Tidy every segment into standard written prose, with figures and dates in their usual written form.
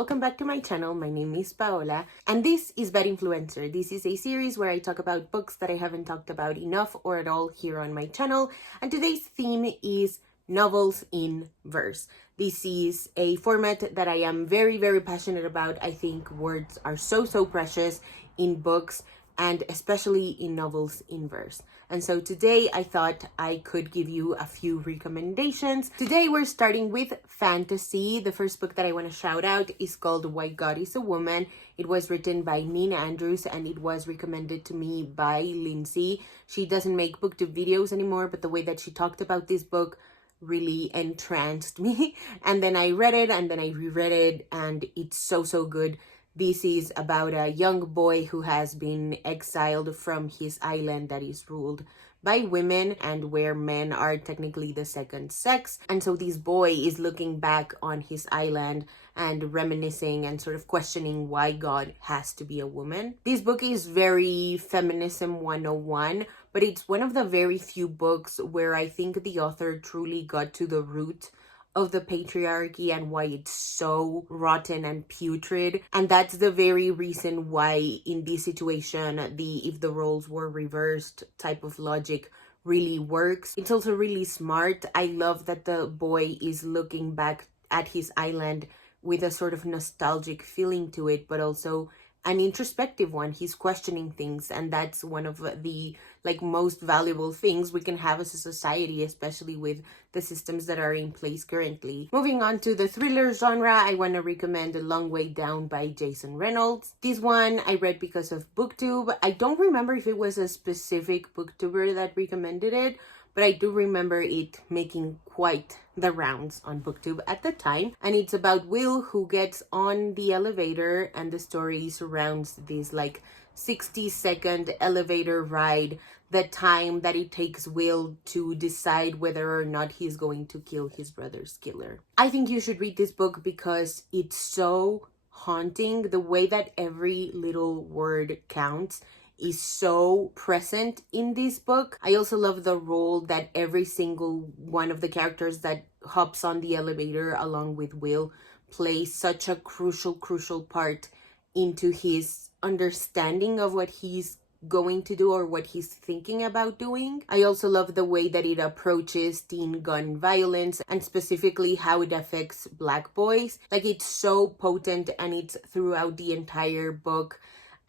welcome back to my channel. My name is Paola and this is Bad Influencer. This is a series where I talk about books that I haven't talked about enough or at all here on my channel, and today's theme is novels in verse. This is a format that I am very passionate about. I think words are so precious in books and especially in novels in verse. And so today I thought I could give you a few recommendations. Today we're starting with fantasy. The first book that I want to shout out is called Why God is a Woman. It was written by Nina Andrews and it was recommended to me by Lindsay. She doesn't make booktube videos anymore, but the way that she talked about this book really entranced me. And then I read it and then I reread it and it's so good. This is about a young boy who has been exiled from his island that is ruled by women and where men are technically the second sex. And so this boy is looking back on his island and reminiscing and sort of questioning why God has to be a woman. This book is very Feminism 101, but it's one of the very few books where I think the author truly got to the root of the patriarchy and why it's so rotten and putrid. And that's the very reason why in this situation the if the roles were reversed type of logic really works. It's also really smart. I love that the boy is looking back at his island with a sort of nostalgic feeling to it, but also an introspective one. He's questioning things, and that's one of the most valuable things we can have as a society, especially with the systems that are in place currently. Moving on to the thriller genre, I want to recommend A Long Way Down by Jason Reynolds. This one I read because of booktube. I don't remember if it was a specific booktuber that recommended it, but I do remember it making quite the rounds on booktube at the time. And it's about Will, who gets on the elevator, and the story surrounds this 60-second elevator ride, the time that it takes Will to decide whether or not he's going to kill his brother's killer. I think you should read this book because it's so haunting. The way that every little word counts is so present in this book. I also love the role that every single one of the characters that hops on the elevator along with Will plays such a crucial part into his understanding of what he's going to do or what he's thinking about doing. I also love the way that it approaches teen gun violence and specifically how it affects Black boys. It's so potent and it's throughout the entire book.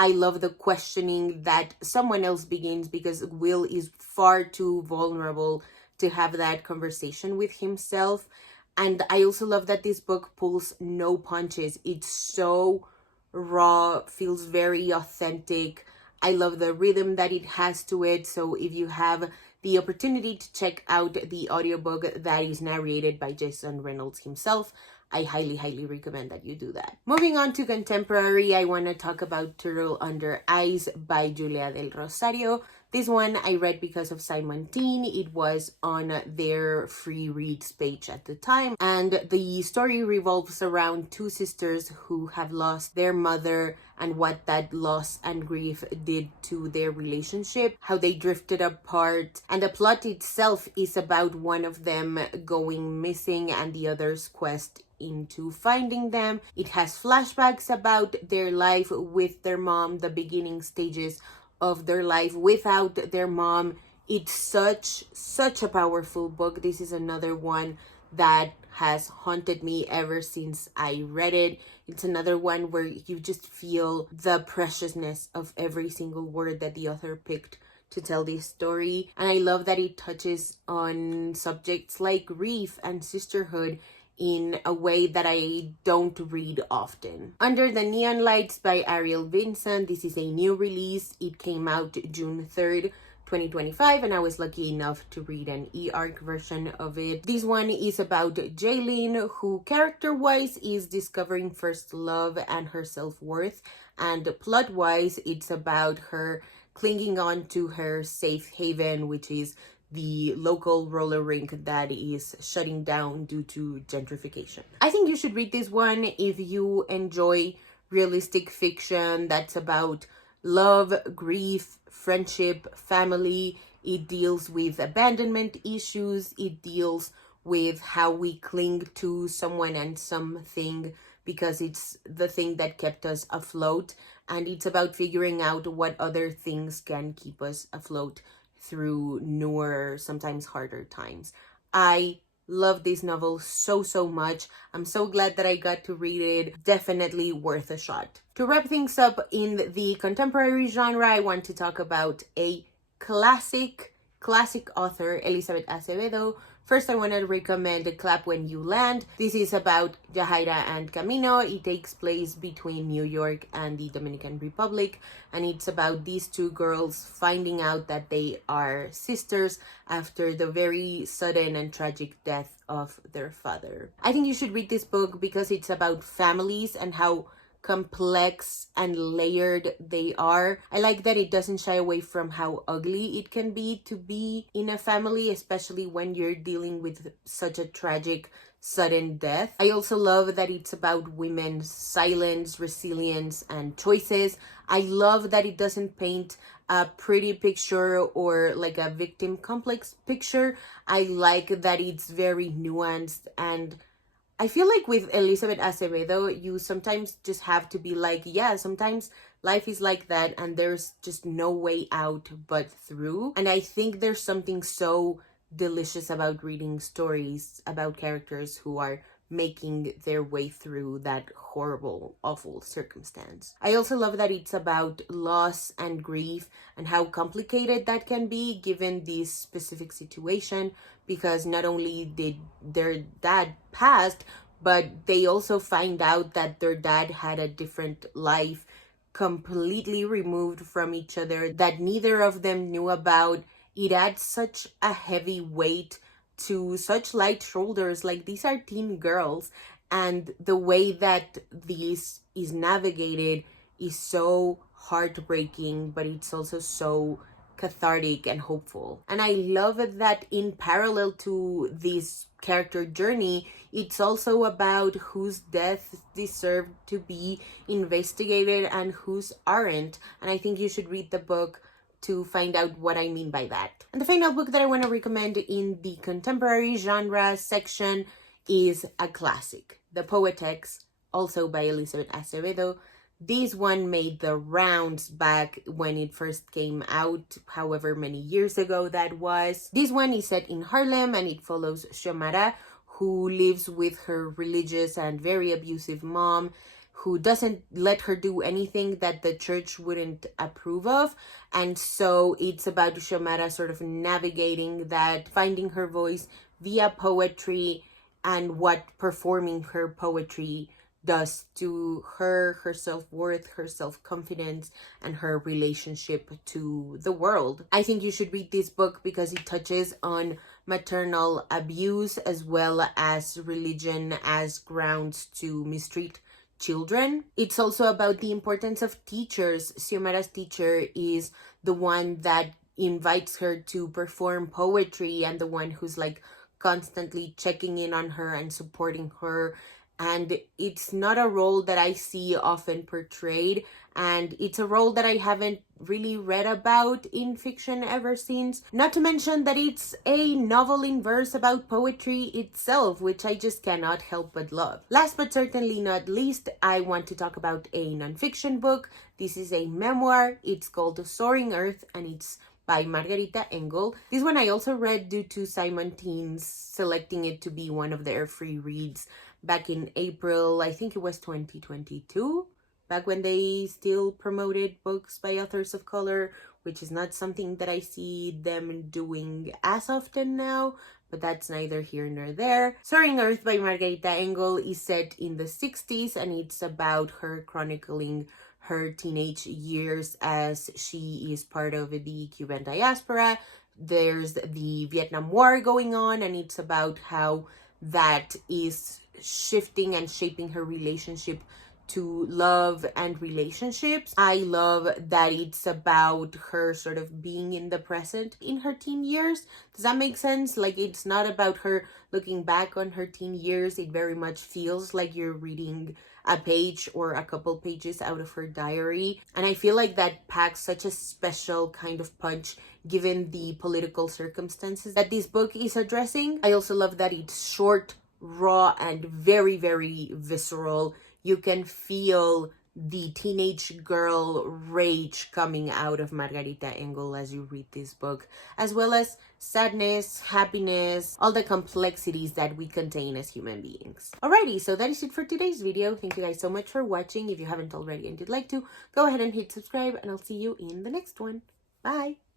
I love the questioning that someone else begins because Will is far too vulnerable to have that conversation with himself. And I also love that this book pulls no punches. It's so raw, feels very authentic. I love the rhythm that it has to it. So if you have the opportunity to check out the audiobook that is narrated by Jason Reynolds himself, I highly recommend that you do that. Moving on to contemporary, I want to talk about Turtle Under Ice by Julia del Rosario. This one I read because of Simon Teen. It was on their free reads page at the time. And the story revolves around two sisters who have lost their mother and what that loss and grief did to their relationship, how they drifted apart. And the plot itself is about one of them going missing and the other's quest into finding them. It has flashbacks about their life with their mom, the beginning stages of their life without their mom. It's such a powerful book. This is another one that has haunted me ever since I read it. It's another one where you just feel the preciousness of every single word that the author picked to tell this story. And I love that it touches on subjects like grief and sisterhood in a way that I don't read often. Under the Neon Lights by Ariel Vincent. This is a new release. It came out June 3rd, 2025, and I was lucky enough to read an e-arc version of it. This one is about Jaylene, who character-wise is discovering first love and her self-worth, and plot-wise it's about her clinging on to her safe haven, which is the local roller rink that is shutting down due to gentrification. I think you should read this one if you enjoy realistic fiction that's about love, grief, friendship, family. It deals with abandonment issues. It deals with how we cling to someone and something because it's the thing that kept us afloat, and it's about figuring out what other things can keep us afloat through newer, sometimes harder times. I love this novel so much. I'm so glad that I got to read it. Definitely worth a shot. To wrap things up in the contemporary genre, I want to talk about a classic author, Elizabeth Acevedo. First, I want to recommend Clap When You Land. This is about Jahaira and Camino. It takes place between New York and the Dominican Republic, and it's about these two girls finding out that they are sisters after the very sudden and tragic death of their father. I think you should read this book because it's about families and how complex and layered they are. I like that it doesn't shy away from how ugly it can be to be in a family, especially when you're dealing with such a tragic sudden death. I also love that it's about women's silence, resilience, and choices. I love that it doesn't paint a pretty picture or like a victim complex picture. I like that it's very nuanced, and I feel like with Elizabeth Acevedo, you sometimes just have to be like, yeah, sometimes life is like that and there's just no way out but through. And I think there's something so delicious about reading stories about characters who are making their way through that horrible, awful circumstance. I also love that it's about loss and grief and how complicated that can be given this specific situation, because not only did their dad passed, but they also find out that their dad had a different life completely removed from each other that neither of them knew about. It adds such a heavy weight to such light shoulders. Like, these are teen girls, and the way that this is navigated is so heartbreaking, but it's also so cathartic and hopeful. And I love it that in parallel to this character journey, it's also about whose deaths deserve to be investigated and whose aren't. And I think you should read the book to find out what I mean by that. And the final book that I want to recommend in the contemporary genre section is a classic, The Poetess, also by Elizabeth Acevedo. This one made the rounds back when it first came out, however many years ago that was. This one is set in Harlem, and it follows Xiomara, who lives with her religious and very abusive mom, who doesn't let her do anything that the church wouldn't approve of. And so it's about Xiomara sort of navigating that, finding her voice via poetry, and what performing her poetry does to her self-worth, her self-confidence, and her relationship to the world. I think you should read this book because it touches on maternal abuse as well as religion as grounds to mistreat children. It's also about the importance of teachers. Xiomara's teacher is the one that invites her to perform poetry and the one who's like constantly checking in on her and supporting her. And it's not a role that I see often portrayed, and it's a role that I haven't really read about in fiction ever since. Not to mention that it's a novel in verse about poetry itself, which I just cannot help but love. Last but certainly not least, I want to talk about a nonfiction book. This is a memoir. It's called Soaring Earth, and it's by Margarita Engel. This one I also read due to Simon Teens selecting it to be one of their free reads back in April, I think it was 2022, back when they still promoted books by authors of color, which is not something that I see them doing as often now, but that's neither here nor there. Soaring Earth by Margarita Engel is set in the 60s, and it's about her chronicling her teenage years as she is part of the Cuban diaspora. There's the Vietnam War going on, and it's about how that is shifting and shaping her relationship to love and relationships. I love that it's about her sort of being in the present in her teen years. Does that make sense? Like, it's not about her looking back on her teen years. It very much feels like you're reading a page or a couple pages out of her diary. And I feel like that packs such a special kind of punch given the political circumstances that this book is addressing. I also love that it's short, raw, and very, very visceral. You can feel the teenage girl rage coming out of Margarita Engel as you read this book, as well as sadness, happiness, all the complexities that we contain as human beings. Alrighty, so that is it for today's video. Thank you guys so much for watching. If you haven't already and you'd like to, go ahead and hit subscribe, and I'll see you in the next one. Bye!